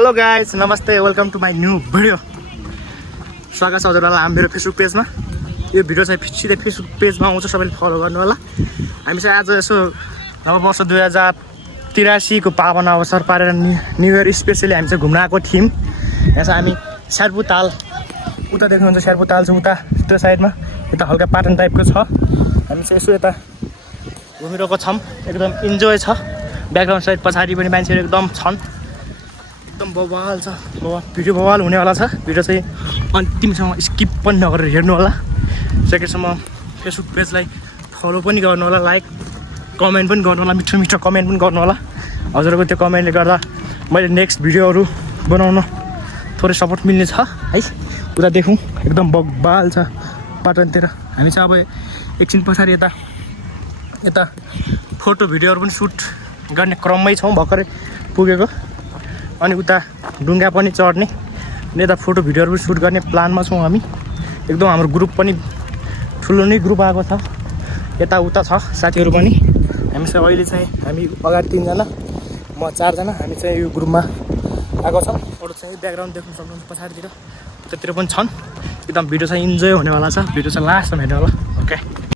Hello guys, नमस्ते, welcome to my new video. स्वागत छ हजुरहरूलाई मेरो फेसबुक पेजमा। यो भिडियो चाहिँ सिधै फेसबुक पेजमा आउँछ, सबैले फलो गर्नु होला। हामी चाहिँ आज यसो नववर्ष 2083 को पावन अवसर पारेर न्यू इयर स्पेसली हामी चाहिँ घुम्न आएको थियौँ। यहाँ चाहिँ हामी शेर्पु ताल, उता देख्नुहुन्छ शेर्पु ताल छ उता त्यो साइडमा, यता हल्का पाटन टाइपको छ। हामी चाहिँ यसो यता घुमिरहेको छौँ, एकदम इन्जोय छ। ब्याकग्राउन्ड साइड पछाडि पनि मान्छेहरू एकदम छन्, एकदम बवाल छ। भिडियो बवाल हुनेवाला छ। भिडियो चाहिँ अन्तिमसम्म स्किप पनि नगरेर हेर्नु होला। सेकेन्डसम्म फेसबुक पेजलाई फलो पनि गर्नु होला, लाइक कमेन्ट पनि गर्नु होला, मिठो मिठो कमेन्ट पनि गर्नु होला। हजुरहरूको त्यो कमेन्टले गर्दा मैले नेक्स्ट भिडियोहरू बनाउन थोरै सपोर्ट मिल्ने छ है। उता देखौँ एकदम बवाल छ पाटनतिर। हामी चाहिँ अब एकछिन पछाडि यता फोटो भिडियोहरू पनि सुट गर्ने क्रममै छौँ, भर्खरै पुगेको। अनि उता डुङ्गा पनि चढ्ने अनि यता फोटो भिडियोहरू पनि सुट गर्ने प्लानमा छौँ हामी। एकदम हाम्रो ग्रुप पनि ठुलो नै ग्रुप आएको छ, यताउता छ साथीहरू पनि। हामी चाहिँ अहिले चाहिँ हामी अगाडि 3 जना, म 4 जना, हामी चाहिँ यो ग्रुपमा आएको छौँ। अरू चाहिँ ब्याकग्राउन्ड देख्नु सक्नुहुन्छ पछाडितिर, त्यतातिर पनि छन्। एकदम भिडियो चाहिँ इन्जोय हुनेवाला छ। भिडियो चाहिँ लास्टसम्म हेर्नु होला। ओके।